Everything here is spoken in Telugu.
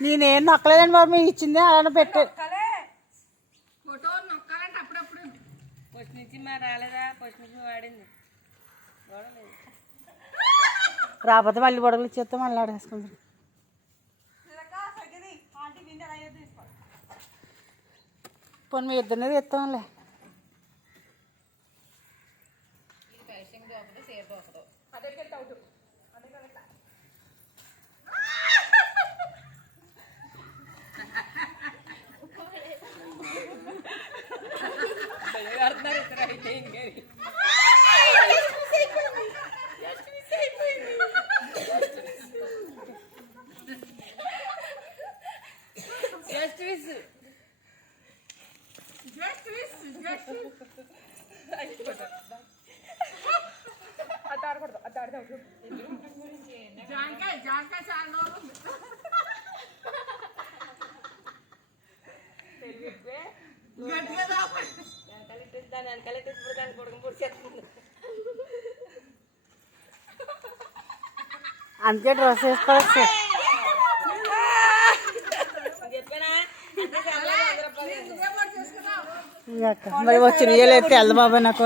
నేనేం నొక్కలేదండి బాబు, మీకు ఇచ్చింది అలానే పెట్టే రాకపోతే మళ్ళీ బొడగలు ఇచ్చేస్తే మళ్ళీ ఆడేసుకుంటాం. పోనీ మీ ఇద్దరిని ఇస్తాంలే. అంతే డ్రెస్ వేసుకోవచ్చు. మరి వచ్చిన తెల్ల బాబా నాకు